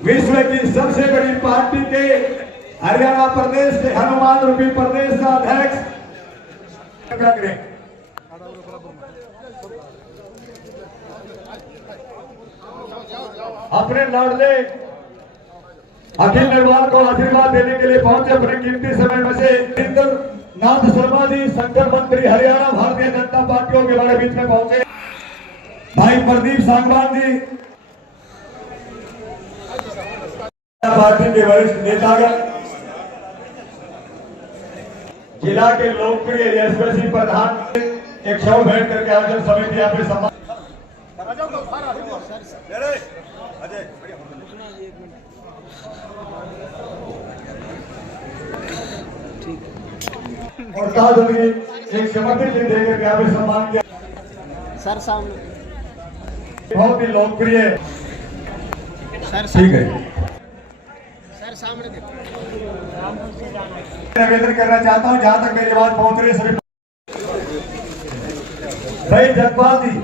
विश्व की सबसे बड़ी पार्टी के हरियाणा प्रदेश के हनुमान रूपी प्रदेश का अध्यक्ष अपने लाडले अखिल निर्वाण को आशीर्वाद देने के लिए पहुंचे अपने कीमती समय में से इंद्र नाथ शर्मा जी, संगठन मंत्री हरियाणा भारतीय जनता पार्टियों के हमारे बीच में पहुंचे। भाई प्रदीप सांगवान जी, पार्टी के वरिष्ठ नेतागण, जिला के लोकप्रिय यशस्वी प्रधान, एक सौ बैठ करके आयोजन समिति यहाँ पे सम्मान। और ताजगी एक समर्पित देकर यहाँ पे सम्मान किया। सर सामने बहुत ही लोकप्रिय सर, ठीक है सर सामने निवेदन करना चाहता हूँ, जहाँ तक मेरी बात पहुँच रही सभी भाई जगपाल जी,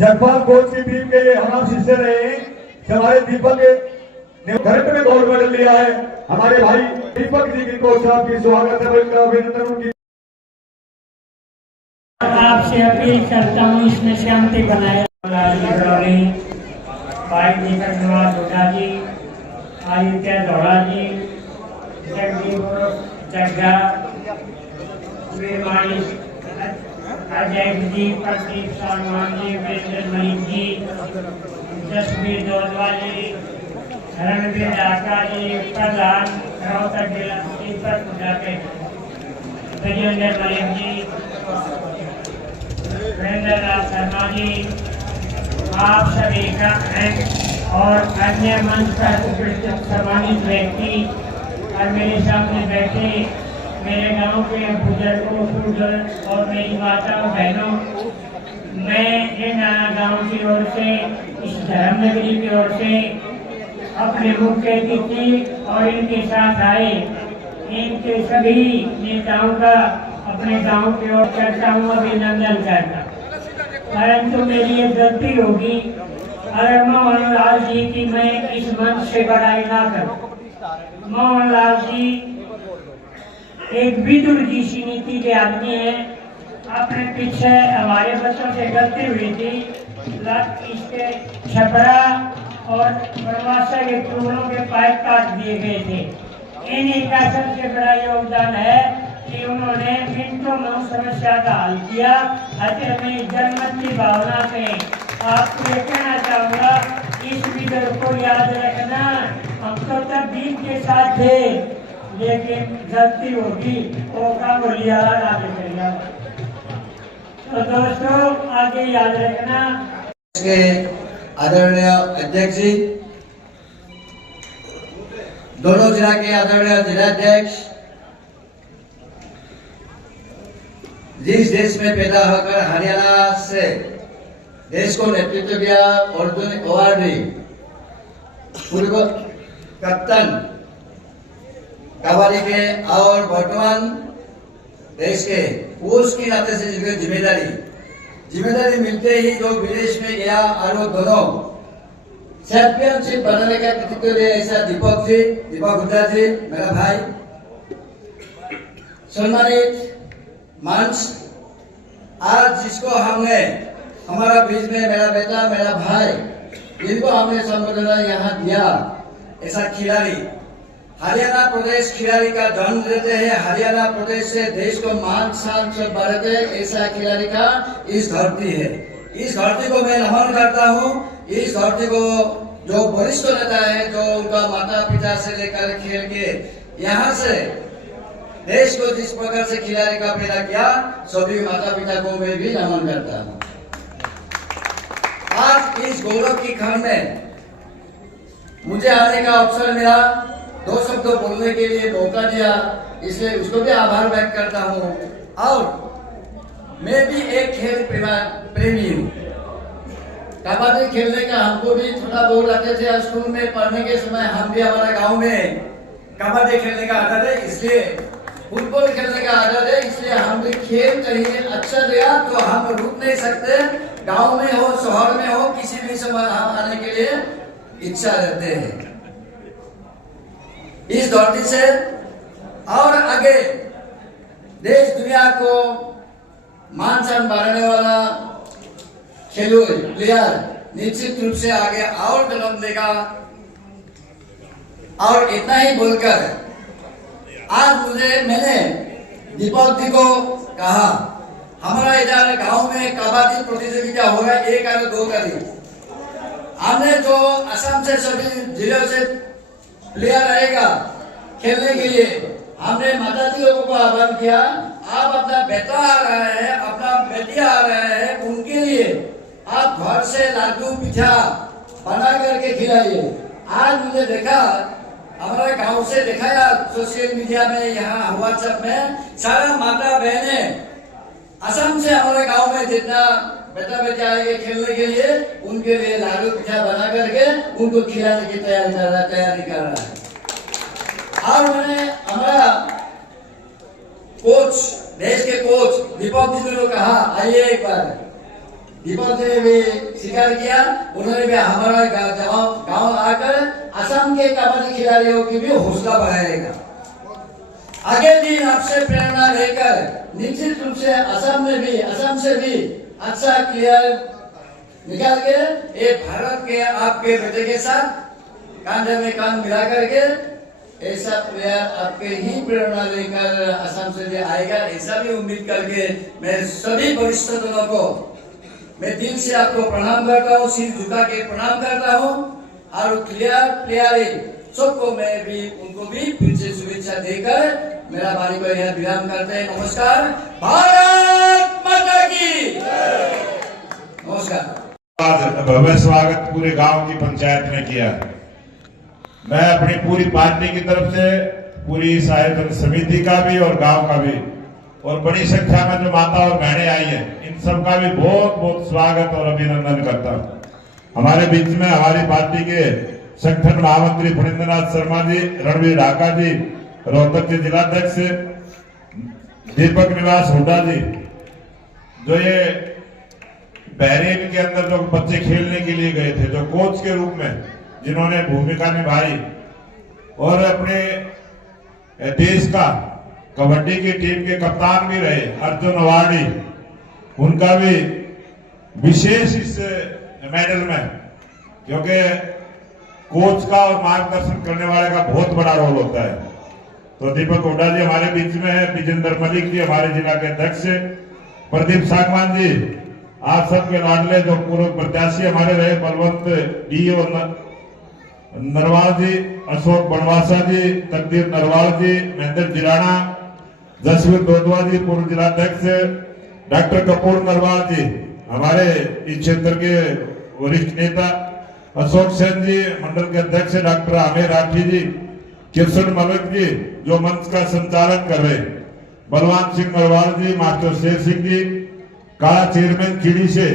जगपाल कोच की टीम के हमारे शिष्य रहे हैं, हमारे दीपक करंट में गोल्ड मेडल लिया है। हमारे भाई दीपक जी की कोच साहब की स्वागत है, उनका अभिनंदन। उनकी आपसे अपील करता हूँ इसमें शांति बनाए। भाई दीपक धोड़ा जी, आदित्य धोड़ा जी, जगदीप जग्गा, अजय जी, प्रदीप सांगवान जी, वीरेंद्र मलिक जी, जसवीर दोदवा जी, रणवीर डाका जी, प्रधान रोहतक जिला दीपक विजेंद्र मलिक जी, वीरेंद्र नाथ शर्मा जी, आप सभी का और अन्य मंच पर उपस्थित सम्मानित व्यक्ति और मेरे सामने बैठे मेरे गांव के बुजुर्गों और मेरी माताओं बहनों, मैं इन गांव की ओर से, इस धर्मनगरी की ओर से अपने मुख्य अतिथि और इनके साथ आए इनके सभी नेताओं का अपने गांव की ओर करता हूँ अभिनंदन करता। परंतु मेरी ये गलती होगी अगर मोहनलाल जी की मैं इस मंच से बड़ाई ना करूं। मोहनलाल जी एक विदुर जी सी नीति के आदमी है। अपने पीछे हमारे बच्चों से गलती हुई थी, इसके छपरा और प्रवासा के टुकड़ों के पाइप काट दिए गए थे। इन्हीं का सबसे बड़ा योगदान है कि उन्होंने मिनटों में समस्या का हल किया। अपनी जनमत की भावना से आपको ये कहना चाहूँगा, इस विदुर को याद रखना। हम तो तब दीन के साथ थे, लेकिन गलती होगी वो का बोलिया आगे चलिए। तो दोस्तों आगे याद रखना। आदरणीय अध्यक्ष जी, दोनों जिला के आदरणीय जिलाध्यक्ष, जिस देश में पैदा होकर हरियाणा से देश को नेतृत्व किया, अर्जुन अवार्डी पूर्व कप्तान कबड्डी के और वर्तमान देश के कोच के नाते से जिम्मेदारी मिलते ही जो विदेश में गया और दोनों चैंपियनशिप बनाने का कृतित्व दिया, ऐसा दीपक गुप्ता जी मेरा भाई, सम्मानित मंच, आज जिसको हमने हमारा बीच में मेरा बेटा मेरा भाई, जिनको हमने संबोधन यहाँ दिया, ऐसा खिलाड़ी हरियाणा प्रदेश खिलाड़ी का जन्म देते हैं, हरियाणा प्रदेश से देश को मान शान से बढ़ते, ऐसा खिलाड़ी का इस धरती है। इस धरती को मैं नमन करता हूँ। इस धरती को जो वरिष्ठ नेता है, जो उनका माता पिता से लेकर खेल के यहाँ से देश को जिस प्रकार से खिलाड़ी का पैदा किया, सभी माता पिता को मैं भी नमन करता हूँ। आज इस गौरव की क्षण में मुझे आने का अवसर मिला, दो शब्द बोलने के लिए मौका दिया, इसलिए उसको भी आभार व्यक्त करता हूँ। और मैं भी एक खेल प्रेमी हूँ। कबड्डी खेलने का हमको भी थोड़ा बहुत आते थे, स्कूल में पढ़ने के समय हम भी हमारे गांव में कबड्डी खेलने का आदत है, इसलिए फुटबॉल खेलने का आदत है, इसलिए हम भी खेल कहीं अच्छा दिया तो हम रुक नहीं सकते। गांव में हो शहर में हो किसी भी समय हम आने के लिए इच्छा रहते हैं। इस धरती से और आगे देश दुनिया को मान सम्मान बढ़ाने वाला खिलाड़ी प्लेयर निश्चित रूप से आगे और जन्म देगा। और इतना ही बोलकर आज मैंने दीपक जी को कहा, हमारा इधर गांव में कबड्डी प्रतियोगिता हो रहा है 1 और 2 तारीख। हमने जो असम से सभी जिलों से प्लेयर रहेगा खेलने के लिए, हमने माता जी लोगों को आह्वान किया, आप अपना बेटा आ रहा है, अपना बेटी आ रहा है, उनके लिए आप घर से लड्डू पिठा बना करके खिलाइए। आज मुझे देखा, हमारे गांव से दिखाया सोशल मीडिया में, यहाँ व्हाट्सएप में, सारा माता बहने असम से हमारे गांव में जितना बेटा बेटी आएंगे खेलने के लिए, उनके लिए लाडू पिठा बना करके उनको खिलाने की तैयारी कर रहा है। और मैंने हमारा कोच, देश के कोच दीपक जी ने कहा, आइए एक बार। दीपक जी ने भी स्वीकार किया, उन्होंने भी हमारा गांव आकर असम के कबड्डी खिलाड़ियों की भी हौसला बढ़ाएगा। आगे भी आपसे प्रेरणा लेकर निश्चित रूप से असम से भी अच्छा प्लेयर निकाल के एक भारत के आपके बेटे के साथ कांधे में कांध मिला करके ऐसा प्लेयर आपके ही प्रेरणा लेकर असम से भी आएगा, ऐसा भी उम्मीद करके मैं सभी वरिष्ठ जनों को मैं दिल से आपको प्रणाम करता हूँ, सिर झुका के प्रणाम करता हूँ। और प्लेयर सबको मैं भी उनको भी फिर से शुभेच्छा देकर मेरा वाणी को यहाँ विराम करते हैं। नमस्कार, भारत माता की नमस्कार। भव्य स्वागत पूरे गांव की पंचायत ने किया। मैं अपनी पूरी पार्टी की तरफ से, पूरी इस आयोजन समिति का भी और गांव का भी, और बड़ी संख्या में जो माता और बहनें आई हैं, इन सब का भी बहुत बहुत स्वागत और अभिनंदन करता हूँ। हमारे बीच में हमारी पार्टी के संगठन महामंत्री फणींद्रनाथ शर्मा जी, रणवीर ढाका जी, रोहतक के जिलाध्यक्ष दीपक निवास हुड्डा जी, जो ये बहरीन के अंदर जो बच्चे खेलने के लिए गए थे, जो कोच के रूप में जिन्होंने भूमिका निभाई और अपने देश का कबड्डी की टीम के कप्तान भी रहे अर्जुन अवार्डी, उनका भी विशेष इस मेडल में, क्योंकि कोच का और मार्गदर्शन करने वाले का बहुत बड़ा रोल होता है। तो दीपक हुड्डा जी हमारे बीच में है, विजेंद्र मलिक जी हमारे जिला के अध्यक्ष, प्रदीप सांगवान जी, आप सबके लाडले जो पूर्व प्रत्याशी हमारे रहे, बलवंत डी और नरवाल जी, अशोक बनवासा जी, तकदीर नरवाल जी, महेंद्र जिराना, जसवीर दोदवा जी पूर्व जिलाध्यक्ष, डॉक्टर कपूर नरवाल जी हमारे इस क्षेत्र के वरिष्ठ नेता, अशोक सेन जी मंडल के अध्यक्ष, डॉक्टर आमिर राठी जी, किशन मलिक जी जो मंच का संचालन कर रहे, बलवान सिंह नरवाल जी, मास्टर शेर सिंह जी, काला चेयरमैन खिड़ी से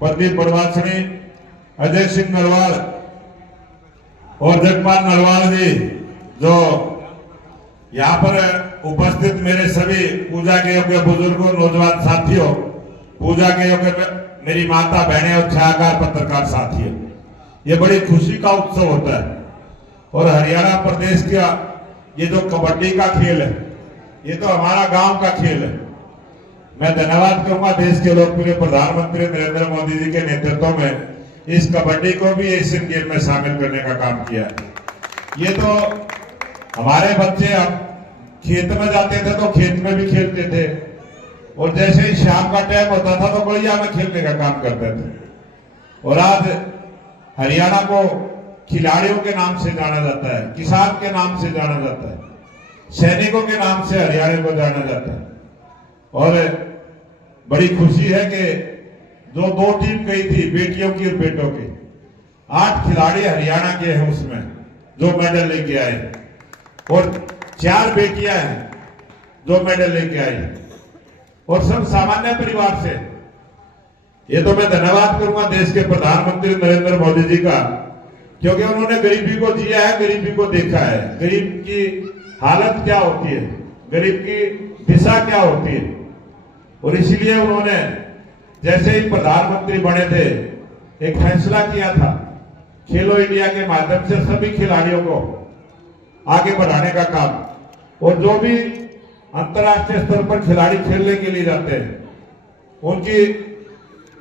प्रदीप बड़वासनी, अजय सिंह नरवाल और जगपाल नरवाल जी, जो यहाँ पर उपस्थित मेरे सभी पूजा के योग्य बुजुर्गों, नौजवान साथियों, पूजा के योग्य मेरी माता बहनें और छायाकार पत्रकार साथियों, ये बड़ी खुशी का उत्सव होता है। और हरियाणा प्रदेश का ये जो कबड्डी का खेल है, ये तो हमारा गांव का खेल है। मैं धन्यवाद करूंगा देश के लोकप्रिय प्रधानमंत्री नरेंद्र मोदी जी के नेतृत्व में इस कबड्डी को भी एशियन गेम में शामिल करने का काम किया है। ये तो हमारे बच्चे अब खेत में जाते थे तो खेत में भी खेलते थे, और जैसे ही शाम का टाइम होता था तो गलिया में खेलने का काम करते थे। और आज हरियाणा को खिलाड़ियों के नाम से जाना जाता है, किसान के नाम से जाना जाता है, सैनिकों के नाम से हरियाणा को जाना जाता है। और बड़ी खुशी है कि जो 2 टीम गई थी बेटियों की और बेटों की, 8 खिलाड़ी हरियाणा के हैं उसमें जो मेडल लेके आए, और 4 बेटियां हैं जो मेडल लेके आई, और सब सामान्य परिवार से। ये तो मैं धन्यवाद करूंगा देश के प्रधानमंत्री नरेंद्र मोदी जी का, क्योंकि उन्होंने गरीबी को जिया है, गरीबी को देखा है, गरीब की हालत क्या होती है, गरीब की दिशा क्या होती है। और इसीलिए उन्होंने जैसे ही प्रधानमंत्री बने थे एक फैसला किया था, खेलो इंडिया के माध्यम से सभी खिलाड़ियों को आगे बढ़ाने का काम। और जो भी अंतर्राष्ट्रीय स्तर पर खिलाड़ी खेलने के लिए जाते हैं उनकी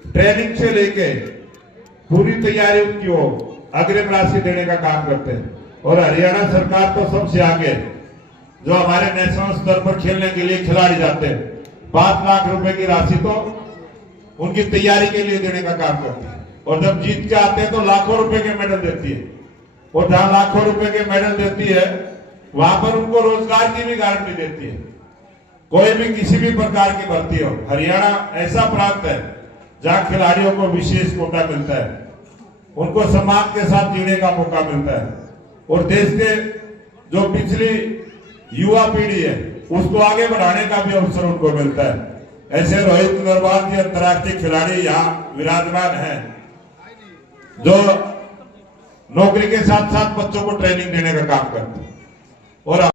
ट्रेनिंग से लेके पूरी तैयारी उनकी हो, अग्रिम राशि देने का काम करते हैं। और हरियाणा सरकार तो सबसे आगे, जो हमारे नेशनल स्तर पर खेलने के लिए खिलाड़ी जाते हैं 5 लाख रुपए की राशि तो उनकी तैयारी के लिए देने का काम करती है। और जब जीत के आते हैं तो लाखों रुपए के मेडल देती है। और जहां लाखों रुपए के मेडल देती है वहां पर उनको रोजगार की भी गारंटी देती है। कोई भी किसी भी प्रकार की भर्ती हो, हरियाणा ऐसा प्रांत है जहां खिलाड़ियों को विशेष कोटा मिलता है, उनको सम्मान के साथ जीने का मौका मिलता है। और देश के जो पिछली युवा पीढ़ी है उसको आगे बढ़ाने का भी अवसर उनको मिलता है। ऐसे रोहित नरवाल जी अंतर्राष्ट्रीय खिलाड़ी यहाँ विराजमान हैं, जो नौकरी के साथ साथ बच्चों को ट्रेनिंग देने का काम करते हैं। और